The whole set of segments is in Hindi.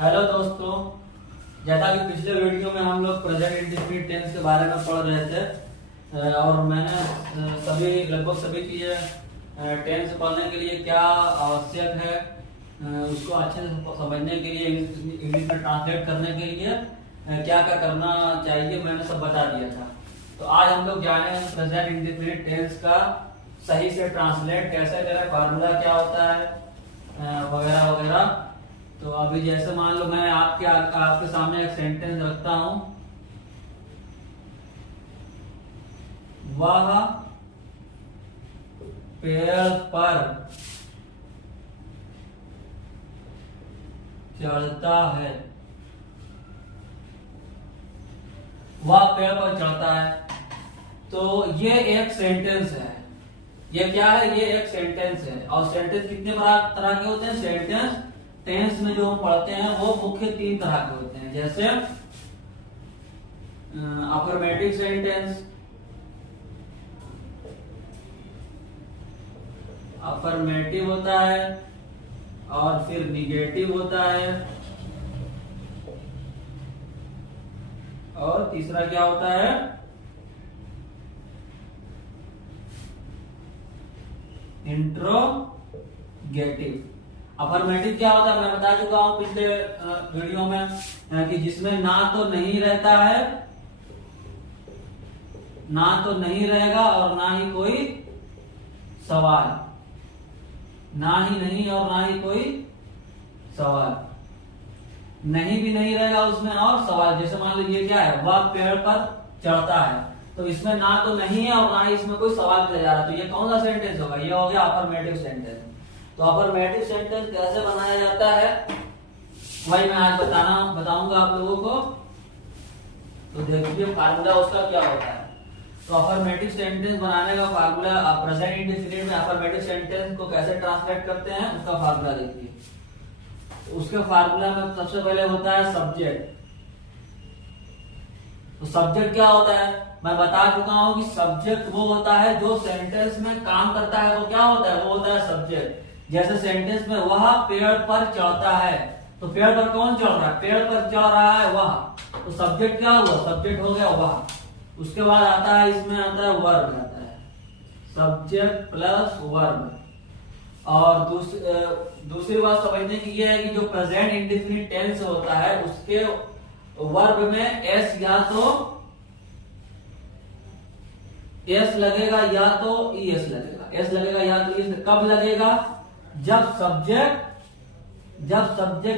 हेलो दोस्तों, जैसा कि पिछले वीडियो में हम लोग प्रेजेंट इंडेफिनिट टेंस के बारे में पढ़ रहे थे और मैंने लगभग सभी चीजें टेंस पढ़ने के लिए क्या आवश्यक है उसको अच्छे से समझने के लिए इंग्लिश में ट्रांसलेट करने के लिए क्या क्या करना चाहिए मैंने सब बता दिया था। तो आज हम लोग जानेंगे प्रेजेंट इंडेफिनिट टेंस का सही से ट्रांसलेट कैसे करें, फार्मूला क्या होता है वगैरह वगैरह। तो अभी जैसे मान लो मैं आपके सामने एक सेंटेंस रखता हूं, वह पेड़ पर चढ़ता है। वह पेड़ पर चढ़ता है, तो ये एक सेंटेंस है। ये क्या है? ये एक सेंटेंस है। और सेंटेंस कितने तरह के होते हैं? सेंटेंस टेंस में जो हम पढ़ते हैं वो मुख्य 3 तरह के होते हैं, जैसे अफर्मेटिव सेंटेंस, अफर्मेटिव होता है, और फिर निगेटिव होता है, और तीसरा क्या होता है? इंट्रोगेटिव। अफर्मेटिव क्या होता है मैं बता चुका हूं पिछले वीडियो में कि जिसमें ना तो नहीं रहता है, ना तो नहीं रहेगा और ना ही कोई सवाल, ना ही नहीं और ना ही कोई सवाल, नहीं भी नहीं रहेगा उसमें और सवाल। जैसे मान लीजिए क्या है, वह पेड़ पर चढ़ता है, तो इसमें ना तो नहीं है और ना ही इसमें कोई सवाल किया जा रहा है, तो ये कौन सा सेंटेंस होगा? ये हो गया अफर्मेटिव सेंटेंस। तो अफर्मेटिव सेंटेंस कैसे बनाया जाता है वही मैं आज बताऊंगा आप लोगों को। तो देखिए फार्मूला उसका क्या होता है। तो अफर्मेटिव सेंटेंस बनाने का फार्मूला, प्रेजेंट इंडेफिनिट में अफर्मेटिव सेंटेंस को कैसे ट्रांसलेट करते हैं उसका फार्मूला देखिए। तो उसके फार्मूला में सबसे पहले होता है सब्जेक्ट। तो सब्जेक्ट क्या होता है मैं बता चुका हूं कि सब्जेक्ट वो होता है जो सेंटेंस में काम करता है। वो क्या होता है? वो होता है सब्जेक्ट। जैसे सेंटेंस में वह पेड़ पर चढ़ता है, तो पेड़ पर कौन चढ़ रहा है? पेड़ पर चढ़ रहा है वह, तो सब्जेक्ट क्या हुआ? सब्जेक्ट हो गया वह। उसके बाद आता है, इसमें आता है वर्ब, आता है सब्जेक्ट प्लस वर्ब। और दूसरी बात समझने की ये है कि जो प्रेजेंट इंडेफिनिट टेंस होता है उसके वर्ब में एस या तो एस लगेगा या तो ईएस लगेगा। एस लगेगा या तो ईएस। कब लगेगा? जब सब्जेक्ट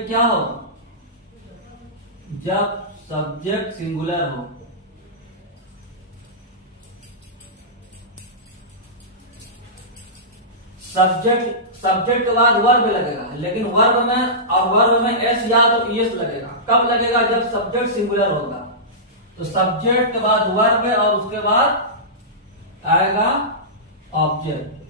क्या हो? जब सब्जेक्ट सिंगुलर हो। सब्जेक्ट के बाद वर्ब लगेगा, लेकिन वर्ब में एस या तो ईएस लगेगा। कब लगेगा? जब सब्जेक्ट सिंगुलर होगा। तो सब्जेक्ट के बाद वर्ब है और उसके बाद आएगा ऑब्जेक्ट।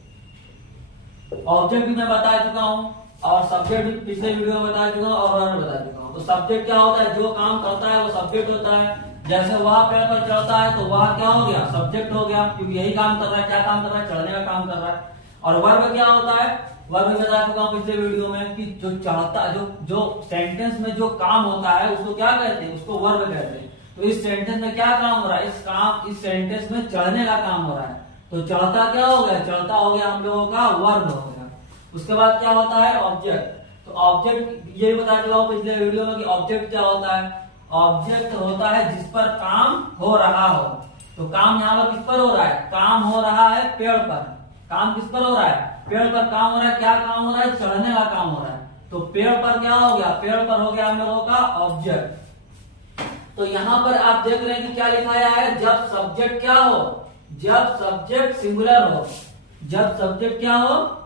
ऑब्जेक्ट भी मैं बता चुका हूं और सब्जेक्ट भी पिछले वीडियो में बता चुका हूं और वर्ब बता चुका हूं। तो सब्जेक्ट क्या होता है? जो काम करता है वो सब्जेक्ट होता है। जैसे वह पेड़ पर चढ़ता है, तो वह क्या हो गया? सब्जेक्ट हो गया, क्योंकि यही काम कर रहा है। क्या काम कर रहा है? चढ़ने का काम कर रहा है। और वर्ब क्या होता है? वर्ब भी बता चुका हूं पिछले वीडियो में कि जो चढ़ता, जो सेंटेंस में जो काम होता है उसको क्या कहते हैं? उसको वर्ब कहते हैं। तो इस सेंटेंस में क्या काम हो रहा है? इस सेंटेंस में चढ़ने का काम हो रहा है। तो चढ़ता क्या हो गया? चढ़ता हो गया हम लोगों का वर्ब हो गया। उसके बाद क्या होता है? ऑब्जेक्ट। तो ऑब्जेक्ट ये बता चुका हूं पिछले वीडियो में कि ऑब्जेक्ट क्या होता है। ऑब्जेक्ट होता है जिस पर काम हो रहा हो। तो काम यहाँ पर किस पर हो रहा है? काम हो रहा है पेड़ पर। काम किस पर हो रहा है? पेड़ पर काम हो रहा है। क्या काम हो रहा है? चढ़ने का काम हो रहा है। तो पेड़ पर क्या हो गया? पेड़ पर हो गया हम लोगों का ऑब्जेक्ट। तो यहां पर आप देख रहे हैं कि क्या लिखाया है? जब सब्जेक्ट क्या हो? जब सब्जेक्ट सिंगुलर हो। जब सब्जेक्ट क्या हो?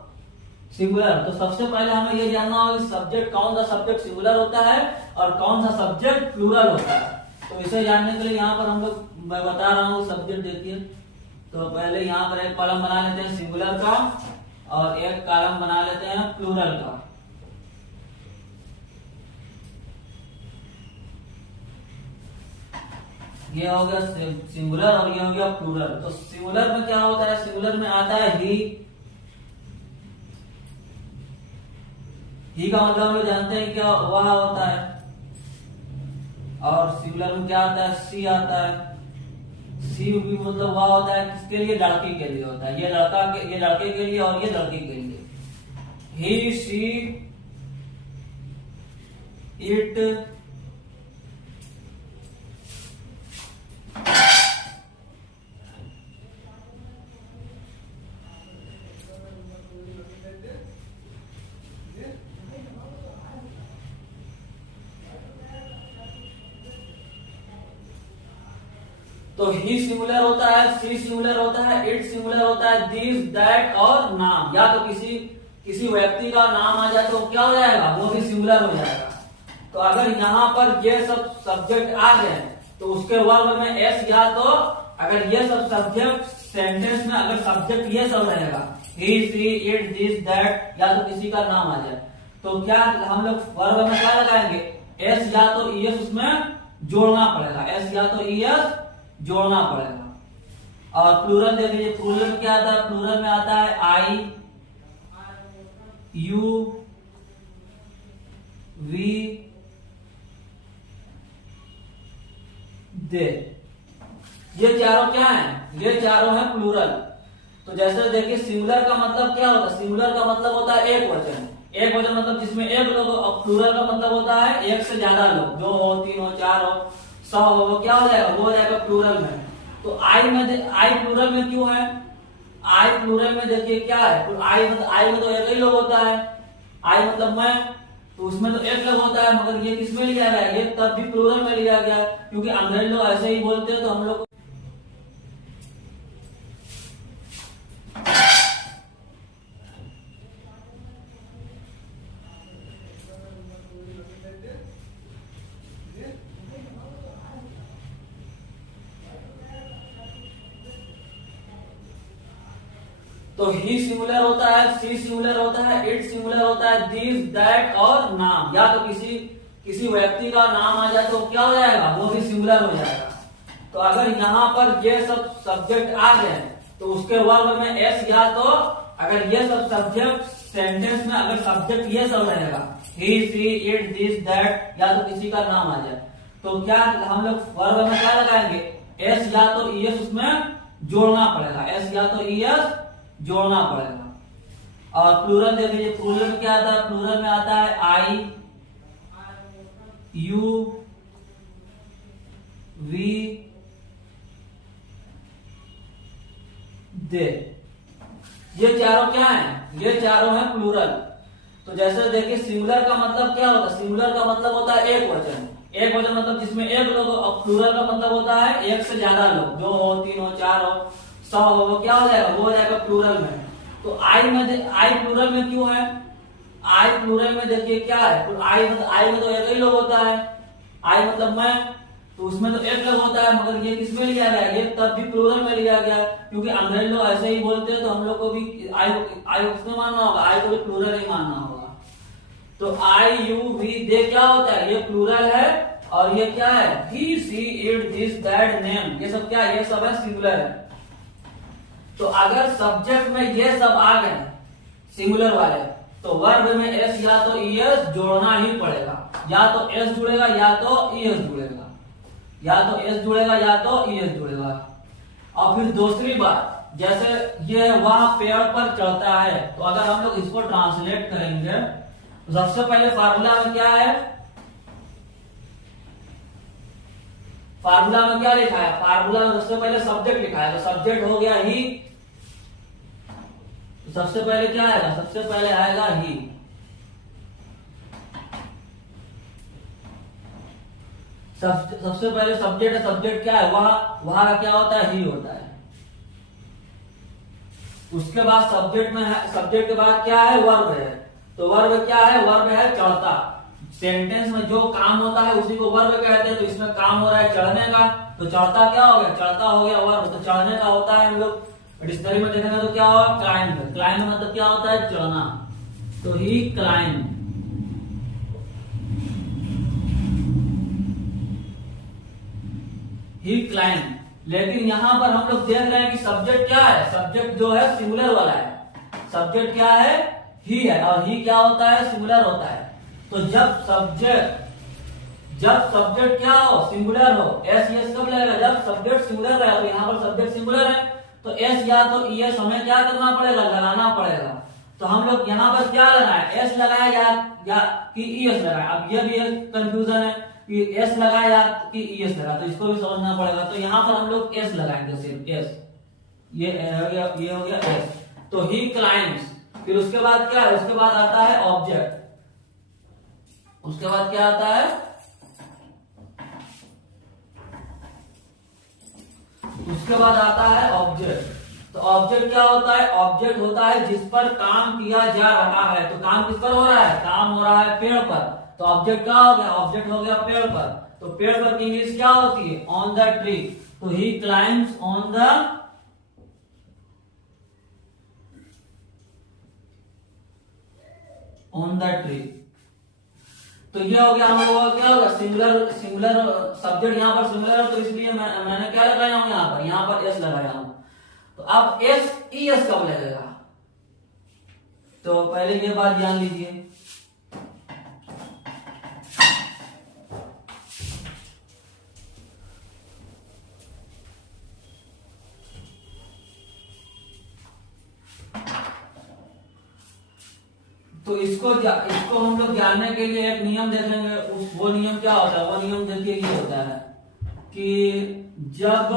सिंगुलर। तो सबसे पहले हमें ये जानना होगा कि सब्जेक्ट, कौन सा सब्जेक्ट सिंगुलर होता है और कौन सा सब्जेक्ट प्लूरल होता है। तो इसे जानने के लिए यहाँ पर हम लोग, मैं बता रहा हूँ सब्जेक्ट देखिए। तो पहले यहाँ पर एक कॉलम बना लेते हैं सिंगुलर का और एक कॉलम बना लेते हैं प्लूरल का। ये हो गया सिंगुलर और ये हो गया प्लूरल। तो सिंगुलर में क्या होता है? सिंगुलर में आता है ही, ही का मतलब हम लोग जानते हैं क्या वह होता है। और सिंगुलर में क्या आता है, सी आता है। सी भी मतलब वह होता है किसके लिए, लड़की के लिए होता है। ये लड़के के लिए और ये लड़की के लिए। ही शी इट तो ही सिंगुलर होता है, सी सिंगुलर होता है, इट सिंगुलर होता है, दिस दैट और नाम, या तो किसी व्यक्ति का नाम आ जाए तो क्या हो जाएगा, वो भी सिंगुलर हो जाएगा। तो अगर यहाँ पर ये सब सब्जेक्ट आ गए तो उसके वर्ब में एस, या तो अगर ये सब सब्जेक्ट सेंटेंस में अगर सब्जेक्ट ये सब रहेगा, ही सी इट दिस दैट, या तो किसी का नाम आ जाए, तो क्या हम लोग वर्ब में क्या लगाएंगे, एस या तो ईएस उसमें जोड़ना पड़ेगा, एस या तो ईएस जोड़ना पड़ेगा। और प्लूरल देख लीजिए, प्लूरल में क्या आता है, प्लूरल में आता है आई, यू, वी, दे। ये चारों क्या हैं, ये चारों हैं प्लूरल। तो जैसे देखिए सिंगुलर का मतलब क्या होता है, सिंगुलर का मतलब होता है एक वचन। एक वचन मतलब जिसमें एक लोग, और प्लूरल का मतलब होता है एक से ज्यादा लोग, दो हो, तीन हो, चार हो, 100 हो, वो क्या हो जाएगा, वो हो जाएगा प्लूरल में। तो आई प्लूरल में क्यों है, आई प्लूरल में देखिए क्या है, आई में तो एक ही लोग होता है, आई मतलब मैं, तो उसमें तो एक लोग होता है, मगर ये किसमें लिया गया, ये तब भी प्लूरल में लिया गया, क्योंकि अंग्रेज लोग ऐसे ही बोलते हैं तो हम लोग तो ही सिंगुलर होता है, सी सिंगुलर होता है, इट सिंगुलर होता है, दिस दैट और नाम, या तो किसी व्यक्ति का नाम आ जाए तो क्या हो जाएगा, वो भी सिंगुलर हो जाएगा। तो अगर यहाँ पर ये सब सब्जेक्ट आ गए तो उसके वर्ब में एस, या तो अगर ये सब सब्जेक्ट सेंटेंस में अगर सब्जेक्ट ये सब रहेगा, ही सी इट दिस दैट, या तो किसी का नाम आ जाए, तो क्या हम लोग वर्ब में क्या लगाएंगे, एस या तो ईएस उसमें जोड़ना पड़ेगा, एस या तो ईएस जोड़ना पड़ेगा। और प्लूरल देख लीजिए, प्लूरल में क्या आता है, प्लूरल में आता है आई, यू, वी, दे। ये चारों क्या हैं, ये चारों हैं प्लूरल। तो जैसे देखिए सिंगुलर का मतलब क्या होता है, सिंगुलर का मतलब होता है एक वचन। एक वचन मतलब जिसमें एक लोग, और प्लूरल का मतलब होता है एक से ज्यादा लोग, दो हो, तीन हो, चार हो, 100 हो, वो क्या हो जाएगा, वो हो जाएगा प्लूरल में। तो आई प्लूरल में क्यों है, आई प्लूरल में देखिए क्या है, आई में तो एक ही लोग होता है, आई मतलब मैं, तो उसमें तो एक लोग होता है, मगर ये किसमें लिया गया, ये तब भी प्लूरल में लिया गया, क्योंकि अंग्रेज लोग ऐसे ही बोलते हैं तो हम लोग को भी आई उसमें मानना होगा, आई को भी प्लूरल ही मानना होगा। तो आई, यू, वी, दे क्या होता है, ये प्लूरल है, और ये क्या है, ही, सी, इट, दिस, दैट, नेम, ये सब क्या है, ये सब है सिंगुलर है। तो अगर सब्जेक्ट में ये सब आ गए सिंगुलर वाले, तो वर्ब में एस या तो ईएस जोड़ना ही पड़ेगा, या तो एस जुड़ेगा या तो ईएस जुड़ेगा, या तो एस जुड़ेगा या तो ईएस जुड़ेगा। और फिर दूसरी बात, जैसे ये वह पेड़ पर चढ़ता है, तो अगर हम लोग इसको ट्रांसलेट करेंगे तो सबसे पहले फार्मूला में क्या है, फार्मूला में क्या लिखा है, फार्मूला में सबसे पहले सब्जेक्ट लिखा है, तो सब्जेक्ट हो गया ही, तो सबसे पहले क्या आएगा, सबसे पहले आएगा ही। सबसे पहले सब्जेक्ट है, सब्जेक्ट क्या है, वहां क्या होता है, ही होता है। उसके बाद सब्जेक्ट के बाद क्या है, वर्ब है, तो वर्ब क्या है, वर्ब है चढ़ता। सेंटेंस में जो काम होता है उसी को वर्ब कहते हैं, तो इसमें काम हो रहा है चढ़ने का, तो चढ़ता क्या हो गया, चढ़ता हो गया वर्ब। तो चढ़ने का होता है, हम लोग डिक्शनरी में देखेंगे तो क्या होगा, क्लाइंब। क्लाइंब मतलब क्या होता है, चढ़ना, तो ही क्लाइंब। ही क्लाइंब। लेकिन यहाँ पर हम लोग देख रहे हैं कि सब्जेक्ट क्या है, सब्जेक्ट जो है सिंगुलर वाला है, सब्जेक्ट क्या है, ही है, और ही क्या होता है, सिंगुलर होता है। तो जब जब सब्जेक्ट क्या हो, सिंगुलर हो। एस ई एस कब लगेगा, जब सब्जेक्ट सिंगुलर रहे। तो यहाँ पर सब्जेक्ट सिंगुलर है तो एस या तो ई एस हमें क्या करना पड़ेगा, लगाना पड़ेगा। तो हम लोग यहाँ पर क्या लगाए, एस लगाए या कि ई एस लगाए। अब ये भी एक कंफ्यूजन है कि एस लगाए या कि ई एस लगाए, तो इसको भी समझना पड़ेगा। तो यहाँ पर हम लोग एस लगाएंगे, सिर्फ एस। ये हो गया एस। तो ही क्लाइंब्स, फिर उसके बाद क्या है, उसके बाद आता है ऑब्जेक्ट। उसके बाद क्या आता है, उसके बाद आता है ऑब्जेक्ट। तो ऑब्जेक्ट क्या होता है, ऑब्जेक्ट होता है जिस पर काम किया जा रहा है। तो काम किस पर हो रहा है, काम हो रहा है पेड़ पर। तो ऑब्जेक्ट क्या हो गया, ऑब्जेक्ट हो गया पेड़ पर। तो पेड़ पर की इंग्लिश क्या होती है, ऑन द ट्री। तो ही क्लाइंब्स ऑन द ट्री। तो ये हो गया हम लोगों का, क्या होगा, सिंगुलर। सिंगुलर सब्जेक्ट यहाँ पर सिंगुलर है, तो इसलिए मैंने क्या लगाया हूं, यहाँ पर एस लगाया हूं। तो अब एस ई एस कब लगेगा, तो पहले ये बात जान लीजिए। तो इसको हम लोग जानने के लिए एक नियम देखेंगे। वो नियम क्या होता है, वो नियम देखिए ये होता है कि जब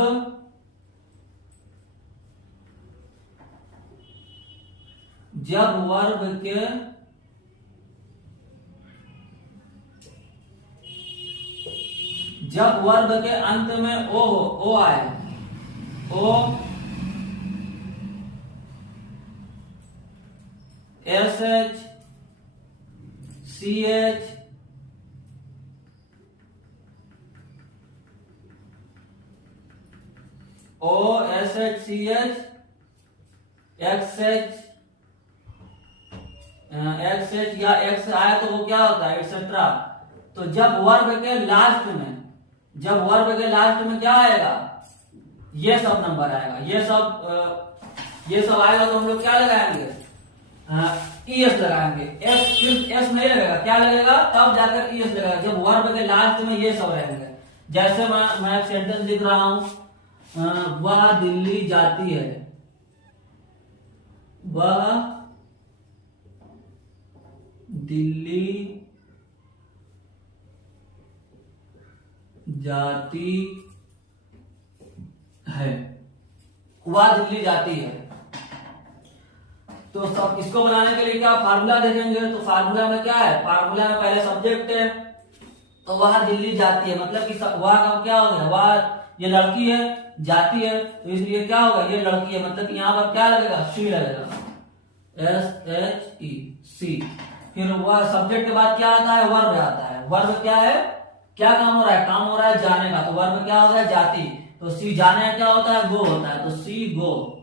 वर्ब के अंत में ओ आए, O S H C H O S H C H X H या एक्स आए, तो वो क्या होता है, एक्सेट्रा। तो जब वर्ब के लास्ट में क्या आएगा, ये सब नंबर आएगा, ये सब आएगा, तो हम लोग क्या लगाएंगे, ई एस लगाएंगे। एस सिर्फ एस नहीं लगेगा, क्या लगेगा, तब जाकर ई एस लगेगा जब वर्ब के लास्ट में ये सब रहेंगे। जैसे मैं एक सेंटेंस लिख रहा हूं, वह दिल्ली जाती है, वह दिल्ली जाती है, वह दिल्ली जाती है। तो सब इसको बनाने के लिए क्या फार्मूला देखेंगे। तो फार्मूला में क्या है, फार्मूला में पहले सब्जेक्ट है, तो वह दिल्ली जाती है, मतलब कि वह का क्या हो गया, वह ये लड़की है, जाती है, तो इसलिए क्या होगा, ये लड़की है, मतलब यहाँ पर क्या लगेगा, सी लगेगा, एस एच ई सी। फिर वह सब्जेक्ट के बाद क्या आता है, वर्ब आता है। वर्ब क्या है, क्या काम हो रहा है, काम हो रहा है जाने का, तो वर्ब क्या होगा, जाती। तो सी जाने क्या होता है, गो होता है, तो सी गो।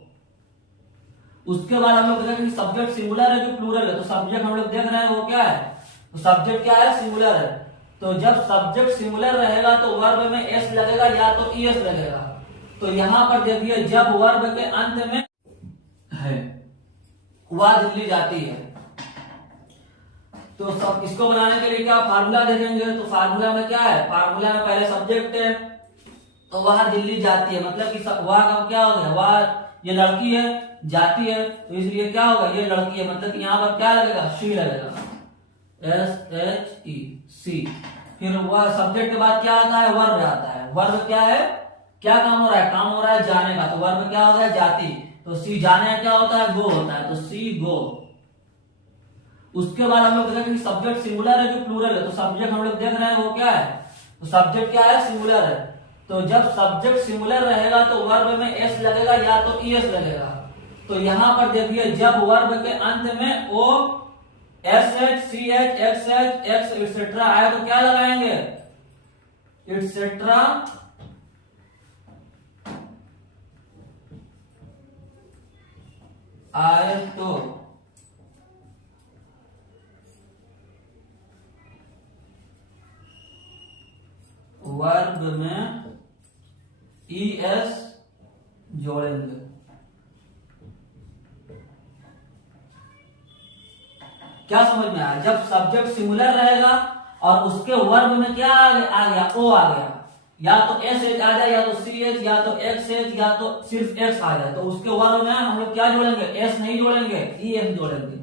उसके बाद हम लोग देखेंगे सब्जेक्ट सिंगुलर है कि प्लूरल है। तो सब्जेक्ट हम लोग देख रहे हैं वो क्या है, तो सब्जेक्ट क्या है, सिंगुलर है। तो जब सब्जेक्ट सिंगुलर रहेगा तो वर्ब में एस लगेगा या तो ई एस लगेगा। तो यहां पर देखिए जब वर्ब के अंत में है, वह दिल्ली जाती है, तो सब इसको बनाने के लिए क्या फार्मूला देखेंगे। तो फार्मूला में क्या है, फार्मूला में पहले सब्जेक्ट है, तो वह दिल्ली जाती है, मतलब कि वह का क्या हो गया, वह ये लड़की है, जाती है, तो इसलिए क्या होगा, ये लड़की है, मतलब यहाँ पर क्या लगेगा, सी लगेगा, एस एच ई सी। फिर वह सब्जेक्ट के बाद क्या आता है, वर्ब आता है। वर्ब क्या है, क्या काम हो रहा है, काम हो रहा है जाने का, तो वर्ब क्या होगा, जाती। तो सी जाने क्या होता है, गो होता है, तो सी गो। उसके बाद हम लोग देखेंगे सब्जेक्ट सिंगुलर है कि प्लूरल है। तो सब्जेक्ट हम लोग देख रहे हैं वो क्या है, तो सब्जेक्ट क्या है, सिंगुलर है। तो जब सब्जेक्ट सिंगुलर रहेगा तो वर्ब में एस लगेगा या तो ई एस लगेगा। तो यहां पर देखिए जब वर्ब के अंत में O S H C H X H X etcetera आए, तो क्या लगाएंगे, एक्सेट्रा आए तो वर्ब में ई एस जोड़ेंगे। क्या समझ में आया, जब सब्जेक्ट सिंगुलर रहेगा और उसके वर्ब में क्या आ गया, ओ आ गया, या तो एस एच आ जाए, या तो सी एच, या तो एक्स एच, या तो सिर्फ एक्स आ जाए, तो उसके वर्ब में हम लोग क्या जोड़ेंगे, एस नहीं जोड़ेंगे, ई एस जोड़ेंगे।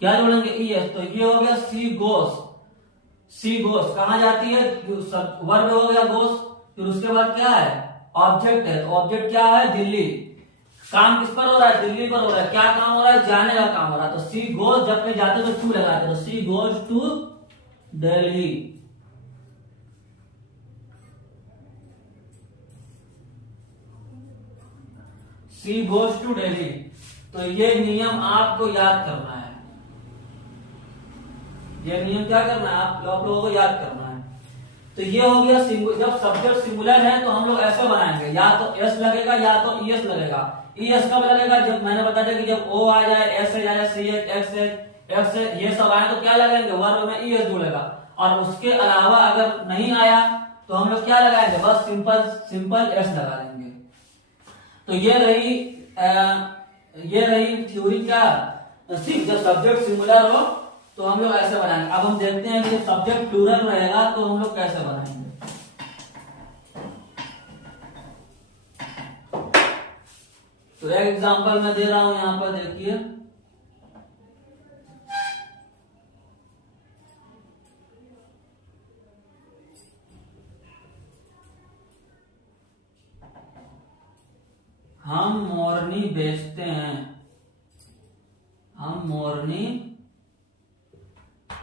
क्या जोड़ेंगे, ई एस। तो ये हो गया सी गोस। सी गोस कहां जाती है, वर्ब हो गया गोस, फिर उसके बाद क्या है, ऑब्जेक्ट है, तो ऑब्जेक्ट क्या है, दिल्ली। काम किस पर हो रहा है, दिल्ली पर हो रहा है। क्या काम हो रहा है, जाने का काम हो रहा है। तो सी गोज, जब कहीं जाते तो टू लगाते, तो she goes to Delhi. She goes to Delhi. तो ये नियम आपको याद करना है, ये नियम क्या करना है, आप लोगों को याद करना है। तो ये हो गया जब सब्जेक्ट सिंगुलर है तो हम लोग ऐसे बनाएंगे, या तो एस लगेगा या तो ई एस लगेगा। ई एस कब लगेगा, जब मैंने बताया कि जब ओ आ जाए, एस आ जाए, C H, X H, X ये सब आए तो क्या लगेंगे, वर्ब में ई एस जुड़ेगा। और उसके अलावा अगर नहीं आया तो हम लोग क्या लगाएंगे, बस सिंपल सिंपल एस लगा देंगे। तो ये रही थ्योरी क्या, सिर्फ जब सब्जेक्ट सिंगुलर हो तो हम लोग ऐसे बनाएंगे। अब हम देखते हैं कि जब सब्जेक्ट प्लूरल रहेगा तो हम लोग कैसे बनाएंगे। तो एक एग्जांपल मैं दे रहा हूं, यहां पर देखिए, हम मोरनी बेचते हैं, हम मोरनी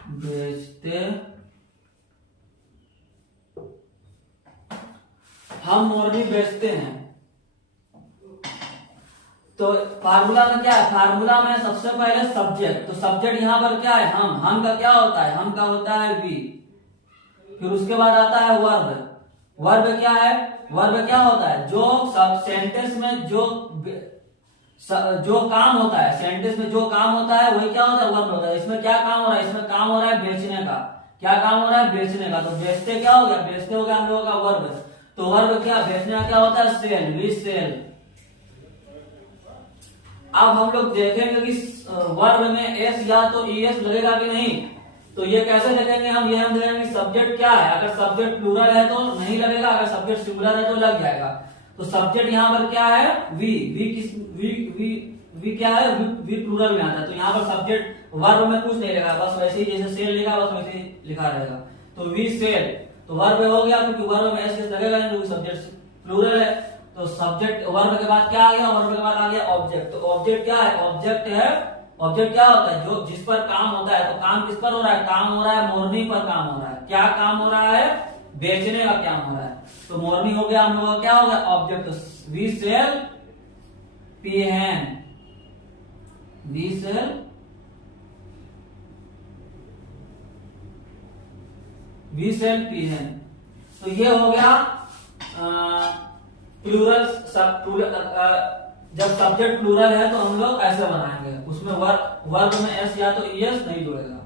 बेचते, हम मोरनी बेचते हैं। तो फार्मूला में क्या है, फार्मूला में सबसे पहले सब्जेक्ट, तो सब्जेक्ट यहां पर क्या है, हम का क्या होता है, हम का होता है वी। फिर उसके बाद आता है वर्ब। वर्ब क्या है, वर्ब क्या होता है, जो सब सेंटेंस में जो काम होता है, सेंटेंस में जो काम होता है वही क्या होता है, वर्ब होता है। इसमें क्या काम हो रहा है, इसमें काम हो रहा है बेचने का। क्या काम हो रहा है, बेचने का। तो बेचते क्या हो गया, बेचते हो गया हम लोगों का वर्ब। तो वर्ब क्या, बेचने का क्या होता है, सेल, वी सेल। अब हम लोग देखेंगे कि वर्ब में एस या तो ई एस लगेगा कि नहीं। तो ये कैसे देखेंगे हम, ये हम देखेंगे कि सब्जेक्ट क्या है, अगर सब्जेक्ट प्लूरल है तो नहीं लगेगा, अगर सब्जेक्ट सिंगुलर है तो लग जाएगा। तो सब्जेक्ट यहाँ पर क्या है, वी। वी क्या है, वी प्लूरल में आता है। तो यहाँ पर सब्जेक्ट वर्ब में कुछ नहीं लिखा, बस वैसे ही जैसे सेल लिखा बस वैसे ही लिखा रहेगा। तो वी सेल, तो वर्ब हो गया, क्योंकि वर्ब में एस लगेगा नहीं, क्योंकि सब्जेक्ट प्लूरल है। तो सब्जेक्ट वर्ब के बाद क्या आ गया, वर्ब के बाद आ गया ऑब्जेक्ट। तो ऑब्जेक्ट क्या है, ऑब्जेक्ट है, ऑब्जेक्ट क्या होता है, जो जिस पर काम होता है। तो काम किस पर हो रहा है, काम हो रहा है मोरनी पर काम हो रहा है। क्या काम हो रहा है, बेचने का काम हो रहा है। तो मोरनी हो गया हम लोग का, क्या हो गया, ऑब्जेक्ट। तो we sell pen, we sell pen. तो ये हो गया प्लूरल। जब सब्जेक्ट प्लूरल है तो हम लोग ऐसे बनाएंगे, उसमें वर्ब में एस या तो ई एस नहीं जुड़ेगा।